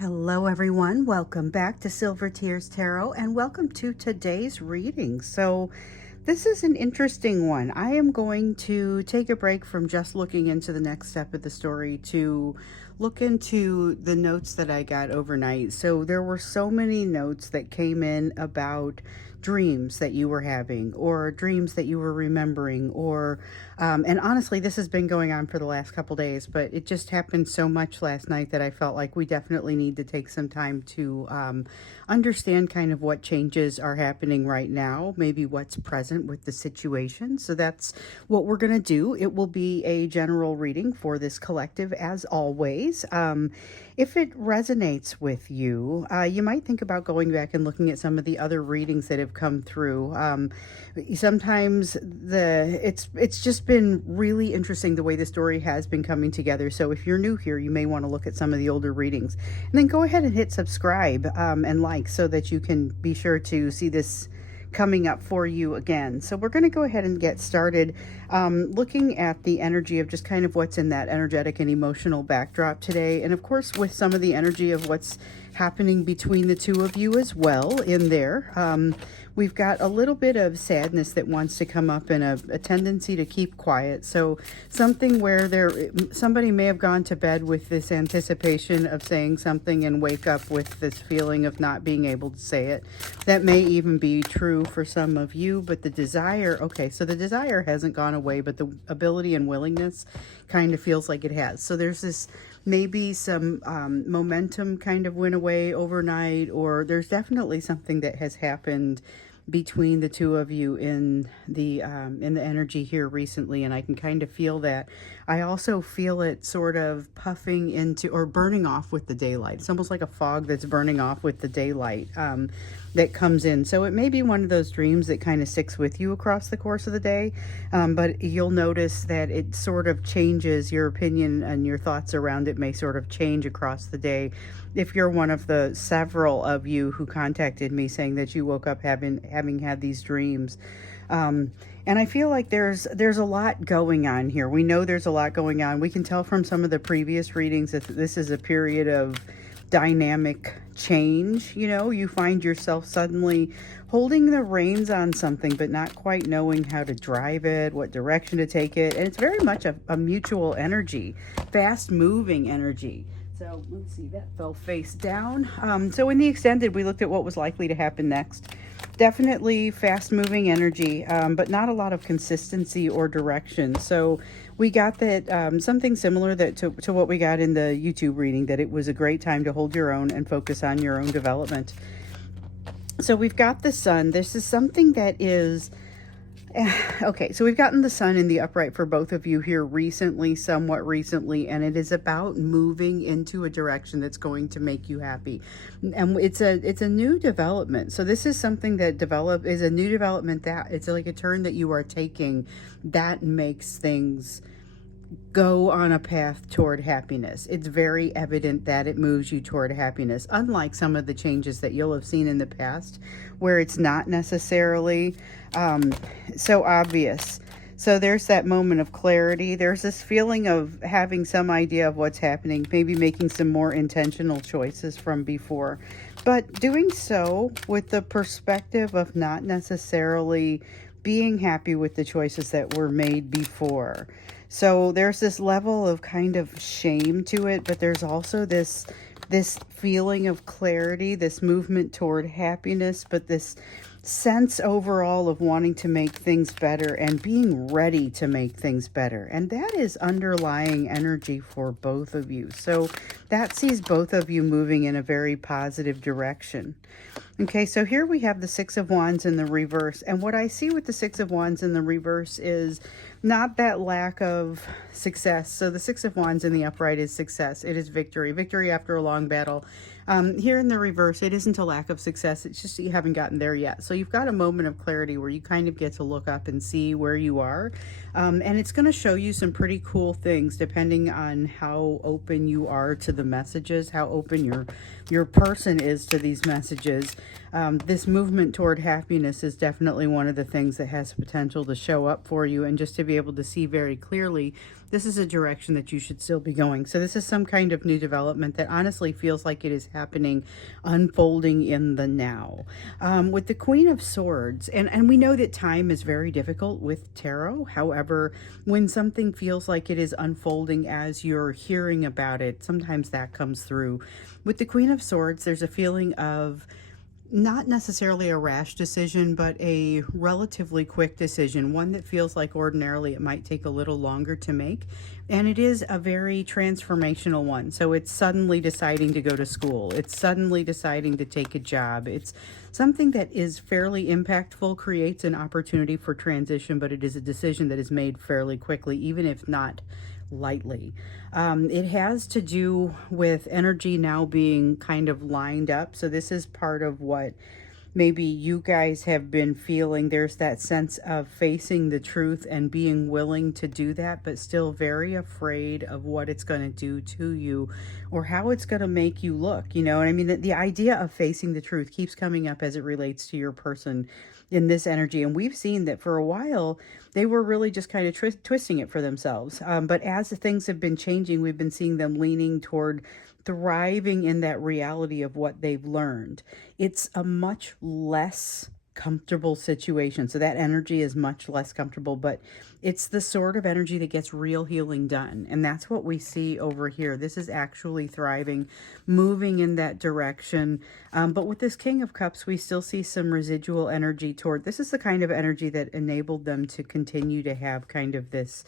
Hello everyone, welcome back to Silver Tears Tarot and welcome to today's reading. So this is an interesting one. I am going to take a break from just looking into the next step of the story to look into the notes that I got overnight. So there were so many notes that came in about dreams that you were having or dreams that you were remembering and honestly this has been going on for the last couple days, but it just happened so much last night that I felt like we definitely need to take some time to understand kind of what changes are happening right now, maybe what's present with the situation. So that's what we're going to do. It will be a general reading for this collective as always. If it resonates with you, you might think about going back and looking at some of the other readings that have come through. Sometimes it's just been really interesting the way the story has been coming together. So if you're new here, you may want to look at some of the older readings and then go ahead and hit subscribe and like so that you can be sure to see this coming up for you again. So we're going to go ahead and get started looking at the energy of just kind of what's in that energetic and emotional backdrop today. And of course, with some of the energy of what's happening between the two of you as well in there. We've got a little bit of sadness that wants to come up and a tendency to keep quiet. So something where somebody may have gone to bed with this anticipation of saying something and wake up with this feeling of not being able to say it. That may even be true for some of you, but the desire, okay, so the desire hasn't gone away, but the ability and willingness kind of feels like it has. So there's this maybe some momentum kind of went away overnight, or there's definitely something that has happened between the two of you in the energy here recently, and I can kind of feel that. I also feel it sort of puffing into or burning off with the daylight. It's almost like a fog that's burning off with the daylight that comes in. So it may be one of those dreams that kind of sticks with you across the course of the day, but you'll notice that it sort of changes. Your opinion and your thoughts around it may sort of change across the day. If you're one of the several of you who contacted me saying that you woke up having had these dreams, and I feel like there's a lot going on here. We know there's a lot going on. We can tell from some of the previous readings that this is a period of dynamic change. You know, you find yourself suddenly holding the reins on something but not quite knowing how to drive it, what direction to take it, and it's very much a mutual energy, fast moving energy. So let's see, that fell face down. So in the extended, we looked at what was likely to happen next. Definitely fast moving energy, but not a lot of consistency or direction. So we got that something similar to what we got in the YouTube reading, that it was a great time to hold your own and focus on your own development. So we've got the sun. This is something that is okay, so we've gotten the sun in the upright for both of you here recently, somewhat recently, and it is about moving into a direction that's going to make you happy. And it's a new development. So this is something that is a new development, that it's like a turn that you are taking that makes things go on a path toward happiness. It's very evident that it moves you toward happiness, unlike some of the changes that you'll have seen in the past where it's not necessarily so obvious. So there's that moment of clarity. There's this feeling of having some idea of what's happening, maybe making some more intentional choices from before, but doing so with the perspective of not necessarily being happy with the choices that were made before. So there's this level of kind of shame to it, but there's also this feeling of clarity, this movement toward happiness, but this sense overall of wanting to make things better and being ready to make things better. And that is underlying energy for both of you. So that sees both of you moving in a very positive direction. Okay, so here we have the Six of Wands in the reverse. And what I see with the Six of Wands in the reverse is not that lack of success. So the Six of Wands in the upright is success. It is victory. Victory after a long battle. Here in the reverse, it isn't a lack of success. It's just that you haven't gotten there yet. So you've got a moment of clarity where you kind of get to look up and see where you are. And it's going to show you some pretty cool things depending on how open you are to the messages, how open your person is to these messages. This movement toward happiness is definitely one of the things that has potential to show up for you, and just to be able to see very clearly this is a direction that you should still be going. So this is some kind of new development that honestly feels like it is happening, unfolding in the now. With the Queen of Swords, and we know that time is very difficult with tarot. However, when something feels like it is unfolding as you're hearing about it, sometimes that comes through. With the Queen of Swords, there's a feeling of not necessarily a rash decision, but a relatively quick decision, one that feels like ordinarily it might take a little longer to make. And it is a very transformational one. So it's suddenly deciding to go to school. It's suddenly deciding to take a job. It's something that is fairly impactful, creates an opportunity for transition, but it is a decision that is made fairly quickly, even if not lightly. It has to do with energy now being kind of lined up. So this is part of what maybe you guys have been feeling. There's that sense of facing the truth and being willing to do that, but still very afraid of what it's going to do to you or how it's going to make you look. You know what I mean? The idea of facing the truth keeps coming up as it relates to your person in this energy. And we've seen that for a while, they were really just kind of twisting it for themselves. But as the things have been changing, we've been seeing them leaning toward thriving in that reality of what they've learned. It's a much less comfortable situation. So that energy is much less comfortable, but it's the sort of energy that gets real healing done. And that's what we see over here. This is actually thriving, moving in that direction. But with this King of Cups, we still see some residual energy toward, this is the kind of energy that enabled them to continue to have kind of this,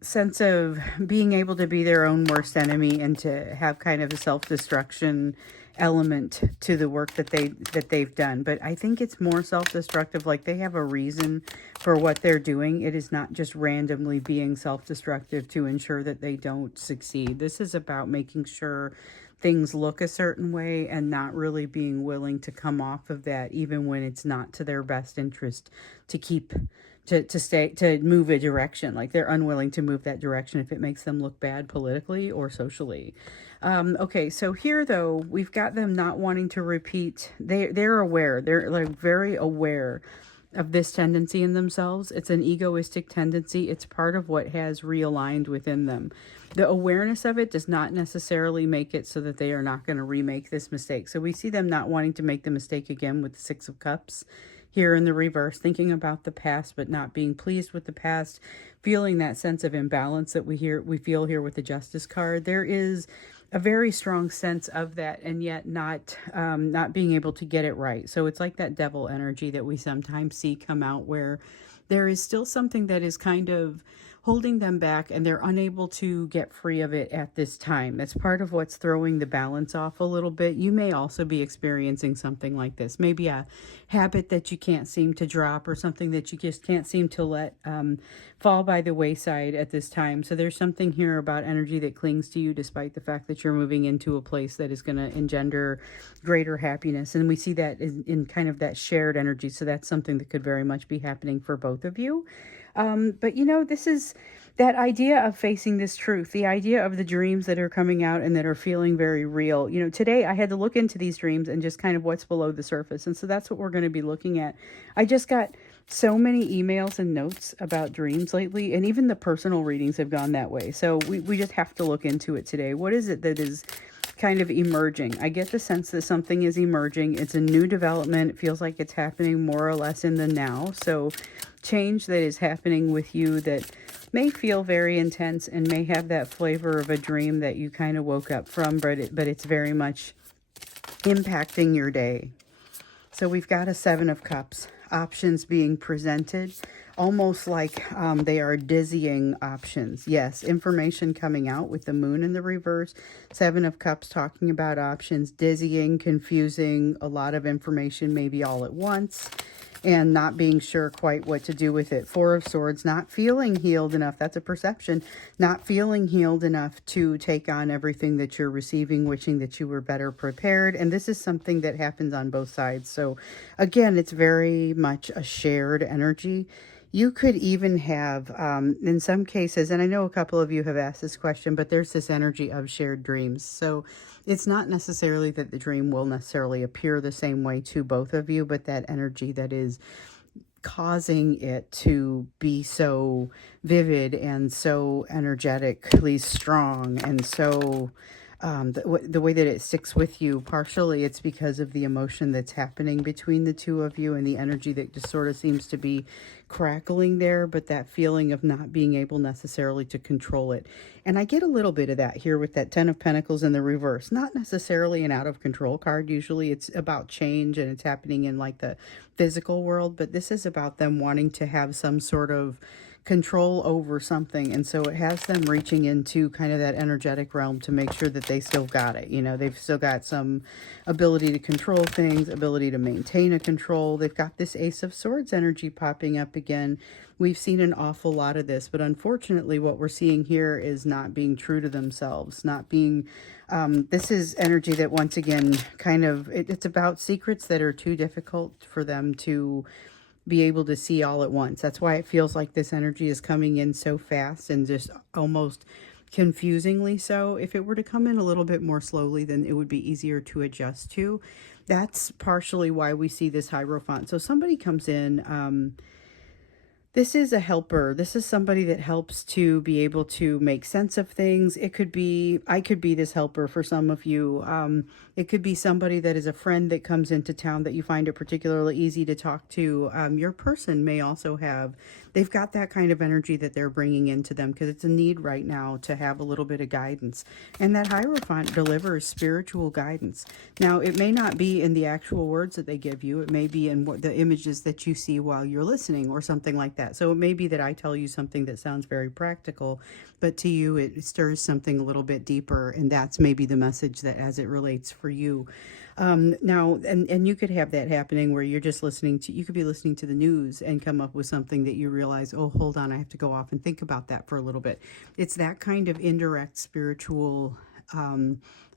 sense of being able to be their own worst enemy and to have kind of a self-destruction element to the work that they've done. But I think it's more self-destructive, like they have a reason for what they're doing. It is not just randomly being self-destructive to ensure that they don't succeed. This is about making sure things look a certain way and not really being willing to come off of that, even when it's not to their best interest to keep to move a direction. Like they're unwilling to move that direction if it makes them look bad politically or socially. Okay, so here though, we've got them not wanting to repeat. They're aware. They're like very aware of this tendency in themselves. It's an egoistic tendency. It's part of what has realigned within them. The awareness of it does not necessarily make it so that they are not going to remake this mistake. So we see them not wanting to make the mistake again with the Six of Cups. Here in the reverse, thinking about the past but not being pleased with the past, feeling that sense of imbalance that we feel here with the Justice card. There is a very strong sense of that, and yet not being able to get it right. So it's like that devil energy that we sometimes see come out, where there is still something that is kind of holding them back and they're unable to get free of it at this time. That's part of what's throwing the balance off a little bit. You may also be experiencing something like this. Maybe a habit that you can't seem to drop, or something that you just can't seem to let fall by the wayside at this time. So there's something here about energy that clings to you despite the fact that you're moving into a place that is going to engender greater happiness. And we see that in kind of that shared energy. So that's something that could very much be happening for both of you. But you know, this is that idea of facing this truth, the idea of the dreams that are coming out and that are feeling very real. You know, today I had to look into these dreams and just kind of what's below the surface. And so that's what we're going to be looking at. I just got so many emails and notes about dreams lately, and even the personal readings have gone that way. So we just have to look into it today. What is it that is kind of emerging? I get the sense that something is emerging. It's a new development. It feels like it's happening more or less in the now. So change that is happening with you that may feel very intense and may have that flavor of a dream that you kind of woke up from, but it's very much impacting your day. So we've got a Seven of Cups, options being presented, almost like they are dizzying options. Yes, information coming out with the Moon in the reverse. Seven of Cups talking about options, dizzying, confusing, a lot of information maybe all at once, and not being sure quite what to do with it. Four of Swords, not feeling healed enough. That's a perception. Not feeling healed enough to take on everything that you're receiving, wishing that you were better prepared. And this is something that happens on both sides. So again, it's very much a shared energy. You could even have, in some cases, and I know a couple of you have asked this question, but there's this energy of shared dreams. So it's not necessarily that the dream will necessarily appear the same way to both of you, but that energy that is causing it to be so vivid and so energetically strong and so the way that it sticks with you, partially it's because of the emotion that's happening between the two of you and the energy that just sort of seems to be crackling there, but that feeling of not being able necessarily to control it. And I get a little bit of that here with that 10 of Pentacles in the reverse. Not necessarily an out of control card. Usually it's about change and it's happening in like the physical world, but this is about them wanting to have some sort of control over something, and so it has them reaching into kind of that energetic realm to make sure that they still got it. You know, they've still got some ability to control things, ability to maintain a control. They've got this Ace of Swords energy popping up again. We've seen an awful lot of this, but unfortunately what we're seeing here is not being true to themselves, not being this is energy that once again kind of it's about secrets that are too difficult for them to be able to see all at once. That's why it feels like this energy is coming in so fast and just almost confusingly so. If it were to come in a little bit more slowly, then it would be easier to adjust to. That's partially why we see this Hierophant. So somebody comes in, this is a helper. This is somebody that helps to be able to make sense of things. It could be, I could be this helper for some of you. It could be somebody that is a friend that comes into town that you find it particularly easy to talk to. Your person may also have, they've got that kind of energy that they're bringing into them because it's a need right now to have a little bit of guidance. And that Hierophant delivers spiritual guidance. Now, it may not be in the actual words that they give you. It may be in the images that you see while you're listening or something like that. So it may be that I tell you something that sounds very practical, but to you it stirs something a little bit deeper, and that's maybe the message that as it relates for you. Now, and you could have that happening where you're just listening to, you could be listening to the news and come up with something that you realize, oh, hold on, I have to go off and think about that for a little bit. It's that kind of indirect spiritual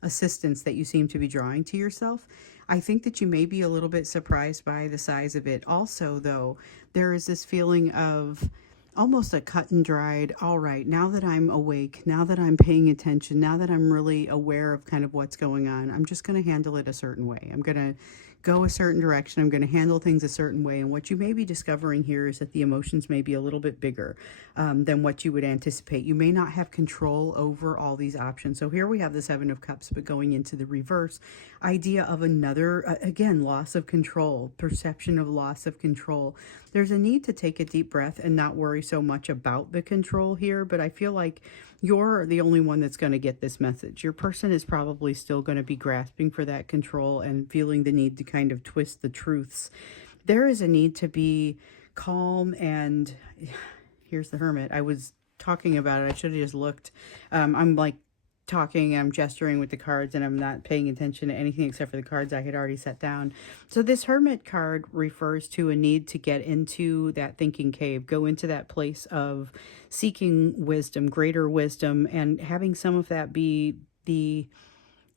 assistance that you seem to be drawing to yourself. I think that you may be a little bit surprised by the size of it. Also, though, there is this feeling of almost a cut and dried, all right, now that I'm awake, now that I'm paying attention, now that I'm really aware of kind of what's going on, I'm just going to handle it a certain way. I'm going to go a certain direction. I'm going to handle things a certain way. And what you may be discovering here is that the emotions may be a little bit bigger than what you would anticipate. You may not have control over all these options. So here we have the Seven of Cups, but going into the reverse idea of another, again, loss of control, perception of loss of control. There's a need to take a deep breath and not worry so much about the control here, but I feel like you're the only one that's going to get this message. Your person is probably still going to be grasping for that control and feeling the need to kind of twist the truths. There is a need to be calm, and here's the Hermit. I was talking about it. I should have just looked. I'm like talking, I'm gesturing with the cards, and I'm not paying attention to anything except for the cards I had already set down. So this Hermit card refers to a need to get into that thinking cave, go into that place of seeking wisdom, greater wisdom, and having some of that be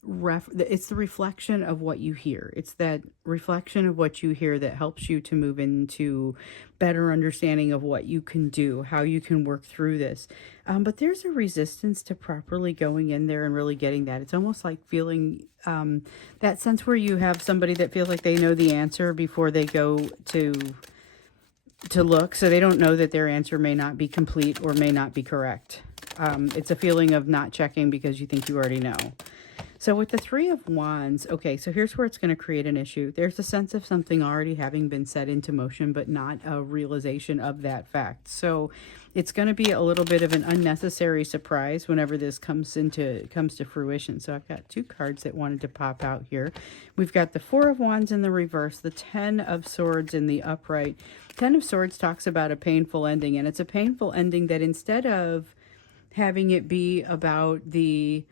it's the reflection of what you hear. It's that reflection of what you hear that helps you to move into better understanding of what you can do, how you can work through this. But there's a resistance to properly going in there and really getting that. It's almost like feeling that sense where you have somebody that feels like they know the answer before they go to look, so they don't know that their answer may not be complete or may not be correct. It's a feeling of not checking because you think you already know. So with the Three of Wands, okay, so here's where it's going to create an issue. There's a sense of something already having been set into motion, but not a realization of that fact. So it's going to be a little bit of an unnecessary surprise whenever this comes to fruition. So I've got two cards that wanted to pop out here. We've got the Four of Wands in the reverse, the Ten of Swords in the upright. Ten of Swords talks about a painful ending, and it's a painful ending that instead of having it be about the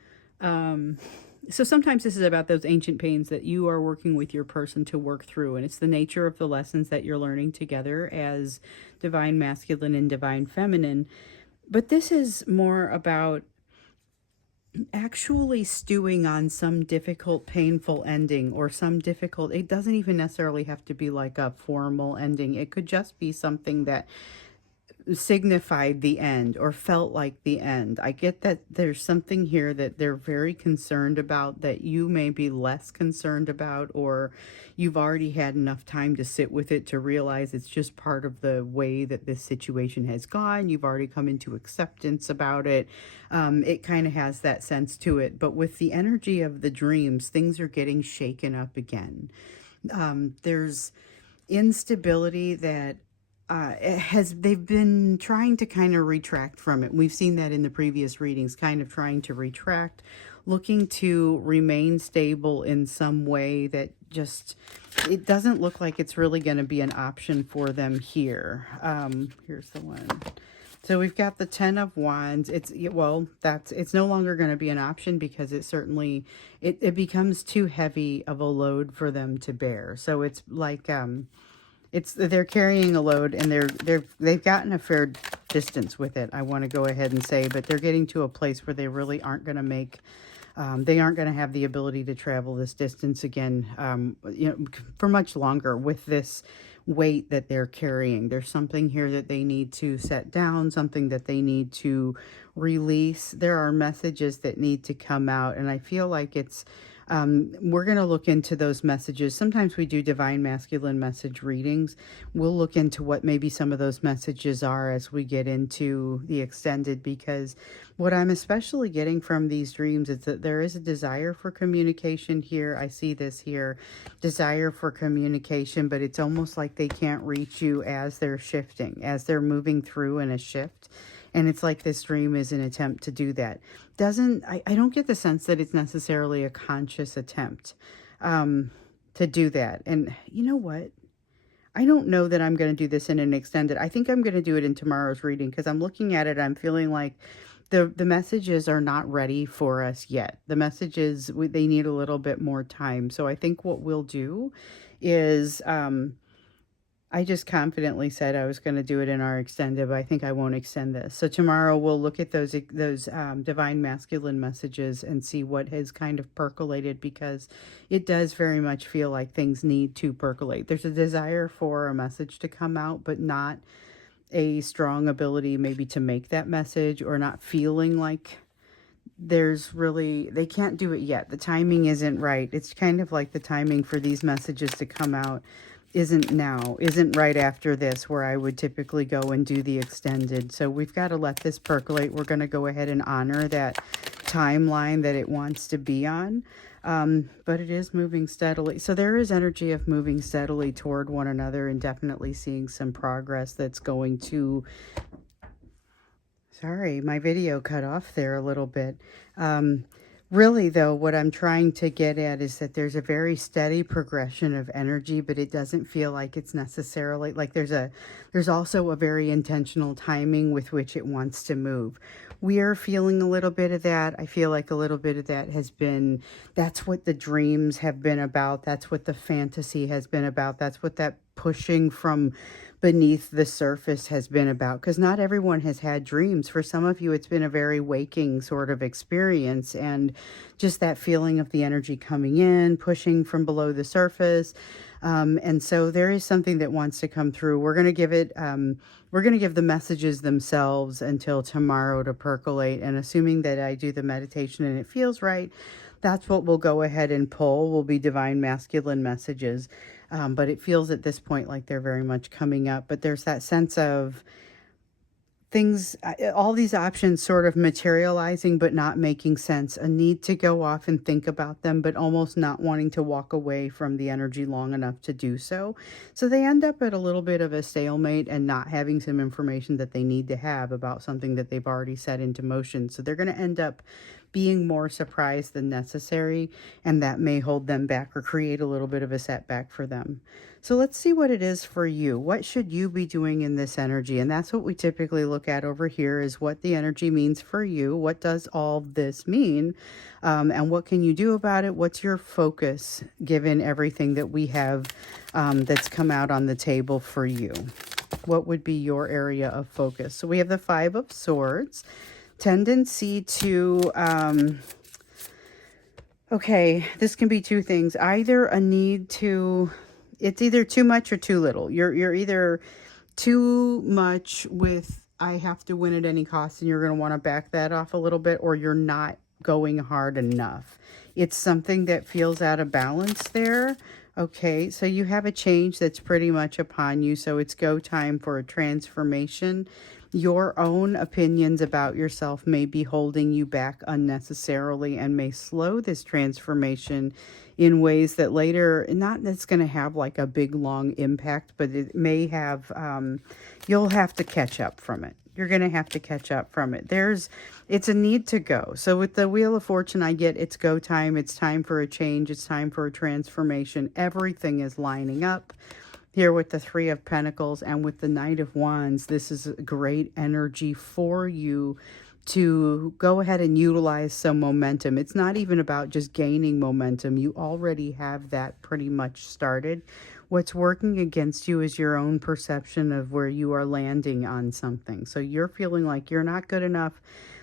so sometimes this is about those ancient pains that you are working with your person to work through, and it's the nature of the lessons that you're learning together as divine masculine and divine feminine. But this is more about actually stewing on some difficult, painful ending, or some difficult, it doesn't even necessarily have to be like a formal ending. It could just be something that signified the end or felt like the end. I get that there's something here that they're very concerned about that you may be less concerned about, or you've already had enough time to sit with it to realize it's just part of the way that this situation has gone. You've already come into acceptance about it. It kind of has that sense to it. But with the energy of the dreams, things are getting shaken up again. There's instability that they've been trying to kind of retract from it. We've seen that in the previous readings, kind of trying to retract, looking to remain stable in some way that just, it doesn't look like it's really going to be an option for them here. Here's the one. So we've got the 10 of Wands. It's no longer going to be an option because it certainly, it becomes too heavy of a load for them to bear. So it's like, they're carrying a load, and they've gotten a fair distance with it, I want to go ahead and say, but they're getting to a place where they really aren't going to make, they aren't going to have the ability to travel this distance again, for much longer with this weight that they're carrying. There's something here that they need to set down, something that they need to release. There are messages that need to come out, and I feel like it's, we're going to look into those messages. Sometimes we do divine masculine message readings. We'll look into what maybe some of those messages are as we get into the extended, because what I'm especially getting from these dreams is that there is a desire for communication here. I see this here, desire for communication, but it's almost like they can't reach you as they're shifting, as they're moving through in a shift. And it's like this dream is an attempt to do that. I don't get the sense that it's necessarily a conscious attempt to do that. And you know what? I don't know that I'm going to do this in an extended. I think I'm going to do it in tomorrow's reading, because I'm looking at it. I'm feeling like the messages are not ready for us yet. The messages, they need a little bit more time. So I think what we'll do is, I just confidently said I was going to do it in our extended, but I think I won't extend this. So tomorrow we'll look at those divine masculine messages and see what has kind of percolated, because it does very much feel like things need to percolate. There's a desire for a message to come out, but not a strong ability maybe to make that message, or not feeling like they can't do it yet. The timing isn't right. It's kind of like the timing for these messages to come out isn't right after this, where I would typically go and do the extended. So we've got to let this percolate. We're going to go ahead and honor that timeline that it wants to be on. But it is moving steadily. So there is energy of moving steadily toward one another, and definitely seeing some progress that's going to, sorry, my video cut off there a little bit. Really, though, what I'm trying to get at is that there's a very steady progression of energy, but it doesn't feel like it's necessarily like there's also a very intentional timing with which it wants to move. We are feeling a little bit of that. I feel like a little bit of that has been, that's what the dreams have been about. That's what the fantasy has been about. That's what that pushing from beneath the surface has been about, because not everyone has had dreams. For some of you, it's been a very waking sort of experience, and just that feeling of the energy coming in, pushing from below the surface. And so there is something that wants to come through. We're going to give it, we're going to give the messages themselves until tomorrow to percolate. And assuming that I do the meditation and it feels right, that's what we'll go ahead and pull, will be divine masculine messages. But it feels at this point like they're very much coming up. But there's that sense of things, all these options sort of materializing but not making sense. A need to go off and think about them, but almost not wanting to walk away from the energy long enough to do so. So they end up at a little bit of a stalemate and not having some information that they need to have about something that they've already set into motion. So they're going to end up being more surprised than necessary, and that may hold them back or create a little bit of a setback for them. So let's see what it is for you. What should you be doing in this energy? And that's what we typically look at over here, is what the energy means for you. What does all this mean? And what can you do about it? What's your focus given everything that we have that's come out on the table for you? What would be your area of focus? So we have the 5 of Swords. Tendency to, okay, this can be two things. Either a need to, it's either too much or too little. You're either too much with I have to win at any cost, and you're going to want to back that off a little bit, or you're not going hard enough. It's something that feels out of balance there. Okay, so you have a change that's pretty much upon you, so it's go time for a transformation. Your own opinions about yourself may be holding you back unnecessarily and may slow this transformation in ways that later, not that's going to have like a big long impact, but it may have, you'll have to catch up from it. You're going to have to catch up from it. It's a need to go. So with the Wheel of Fortune, I get it's go time. It's time for a change. It's time for a transformation. Everything is lining up. Here with the Three of Pentacles and with the Knight of Wands, this is great energy for you to go ahead and utilize some momentum. It's not even about just gaining momentum. You already have that pretty much started. What's working against you is your own perception of where you are landing on something. So you're feeling like you're not good enough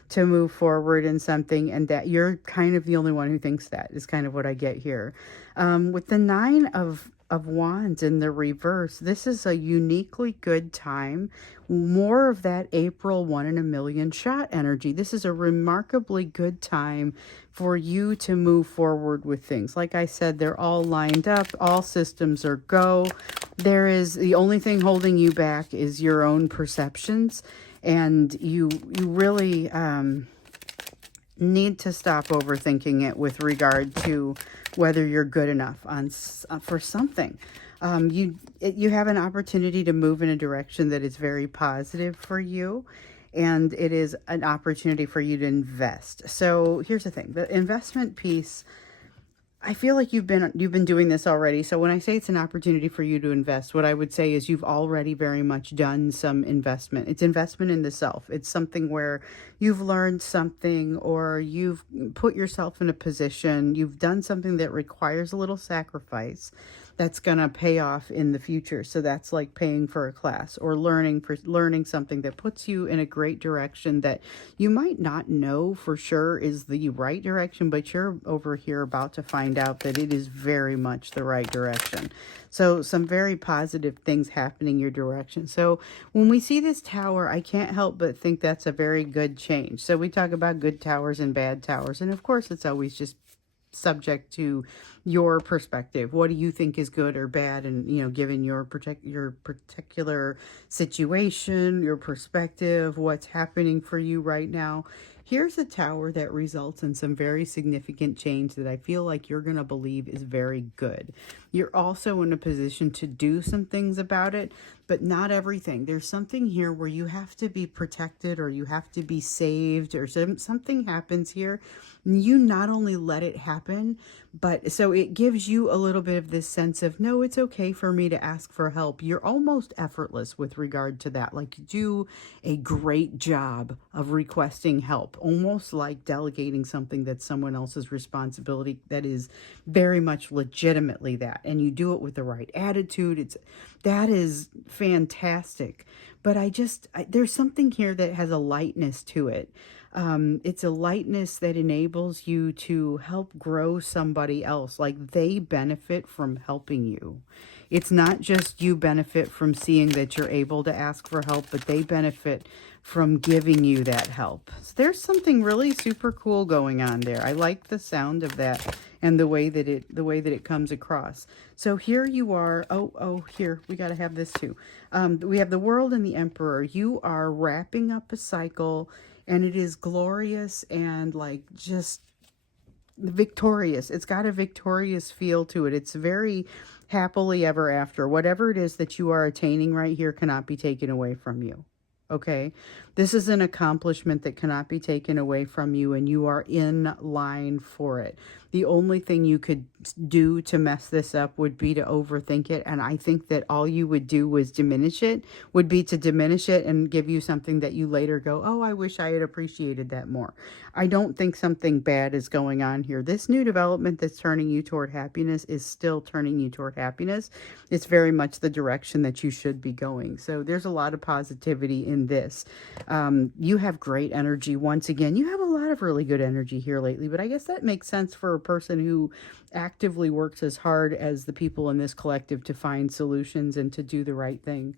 to move forward in something, and that you're kind of the only one who thinks that is kind of what I get here. With the Nine of Wands in the reverse, this is a uniquely good time. More of that April 1 in a million shot energy. This is a remarkably good time for you to move forward with things. Like I said, they're all lined up. All systems are go. The only thing holding you back is your own perceptions. And you really need to stop overthinking it with regard to whether you're good enough for something. You have an opportunity to move in a direction that is very positive for you, and it is an opportunity for you to invest. So here's the thing, the investment piece, I feel like you've been doing this already. So when I say it's an opportunity for you to invest, what I would say is you've already very much done some investment. It's investment in the self. It's something where you've learned something, or you've put yourself in a position, you've done something that requires a little sacrifice that's going to pay off in the future. So that's like paying for a class or learning something that puts you in a great direction that you might not know for sure is the right direction, but you're over here about to find out that it is very much the right direction. So some very positive things happening your direction. So when we see this tower, I can't help but think that's a very good change. So we talk about good towers and bad towers, and of course it's always just subject to your perspective. What do you think is good or bad? And, given your particular situation, your perspective, what's happening for you right now. Here's a tower that results in some very significant change that I feel like you're going to believe is very good. You're also in a position to do some things about it, but not everything. There's something here where you have to be protected, or you have to be saved, or something happens here. You not only let it happen, but so it gives you a little bit of this sense of, no, it's okay for me to ask for help. You're almost effortless with regard to that. Like, you do a great job of requesting help, almost like delegating something that's someone else's responsibility that is very much legitimately that. And you do it with the right attitude. That is fantastic. But there's something here that has a lightness to it. It's a lightness that enables you to help grow somebody else. Like, they benefit from helping you. It's not just you benefit from seeing that you're able to ask for help, but they benefit from giving you that help. So there's something really super cool going on there. I like the sound of that and the way that it comes across. So here you are. Here we got to have this too. We have the World and the Emperor. You are wrapping up a cycle, and it is glorious and like just victorious. It's got a victorious feel to it. It's very happily ever after. Whatever it is that you are attaining right here cannot be taken away from you. Okay, this is an accomplishment that cannot be taken away from you, and you are in line for it. The only thing you could do to mess this up would be to overthink it, and I think that all you would do would be to diminish it and give you something that you later go, oh, I wish I had appreciated that more. I don't think something bad is going on here. This new development that's turning you toward happiness is still turning you toward happiness. It's very much the direction that you should be going. So there's a lot of positivity in this. You have great energy. Once again, you have a lot of really good energy here lately, but I guess that makes sense for a person who actively works as hard as the people in this collective to find solutions and to do the right thing.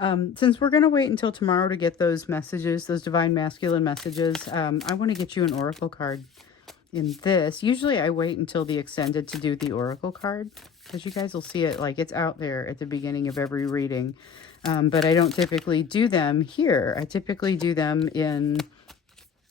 Since we're going to wait until tomorrow to get those messages, those divine masculine messages, I want to get you an oracle card in this. Usually I wait until the extended to do the oracle card, because you guys will see it like it's out there at the beginning of every reading. But I don't typically do them here. I typically do them in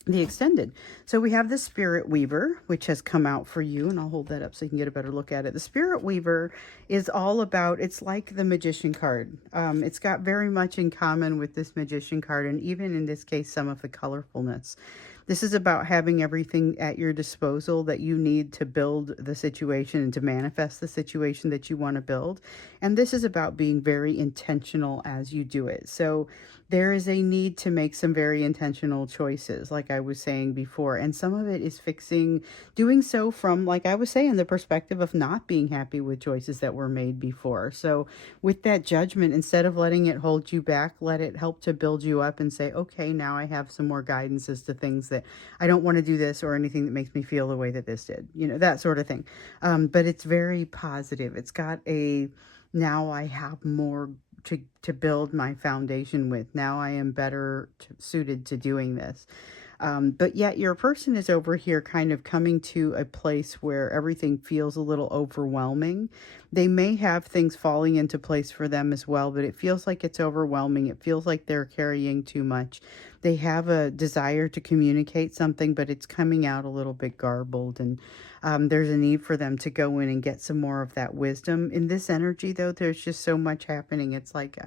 the extended. So we have the Spirit Weaver, which has come out for you, and I'll hold that up so you can get a better look at it. The Spirit Weaver is all about, it's like the Magician card. It's got very much in common with this Magician card, and even in this case, some of the colorfulness. This is about having everything at your disposal that you need to build the situation and to manifest the situation that you want to build. And this is about being very intentional as you do it. So there is a need to make some very intentional choices, like I was saying before. And some of it is doing so from, like I was saying, the perspective of not being happy with choices that were made before. So with that judgment, instead of letting it hold you back, let it help to build you up and say, okay, now I have some more guidance as to things that I don't want to do this or anything that makes me feel the way that this did, that sort of thing. But it's very positive. It's got now I have more to build my foundation with. Now I am better suited to doing this. But yet your person is over here kind of coming to a place where everything feels a little overwhelming. They may have things falling into place for them as well, but it feels like it's overwhelming. It feels like they're carrying too much. They have a desire to communicate something, but it's coming out a little bit garbled, and there's a need for them to go in and get some more of that wisdom. In this energy, though, there's just so much happening. It's like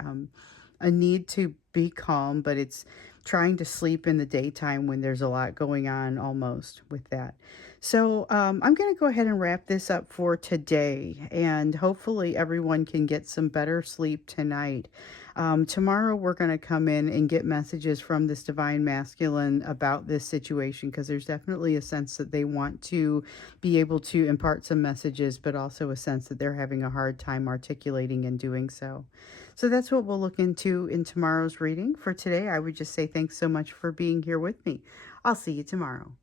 a need to be calm, but it's trying to sleep in the daytime when there's a lot going on almost with that. So I'm going to go ahead and wrap this up for today, and hopefully everyone can get some better sleep tonight. Tomorrow we're going to come in and get messages from this divine masculine about this situation, because there's definitely a sense that they want to be able to impart some messages, but also a sense that they're having a hard time articulating and doing so. So that's what we'll look into in tomorrow's reading. For today, I would just say thanks so much for being here with me. I'll see you tomorrow.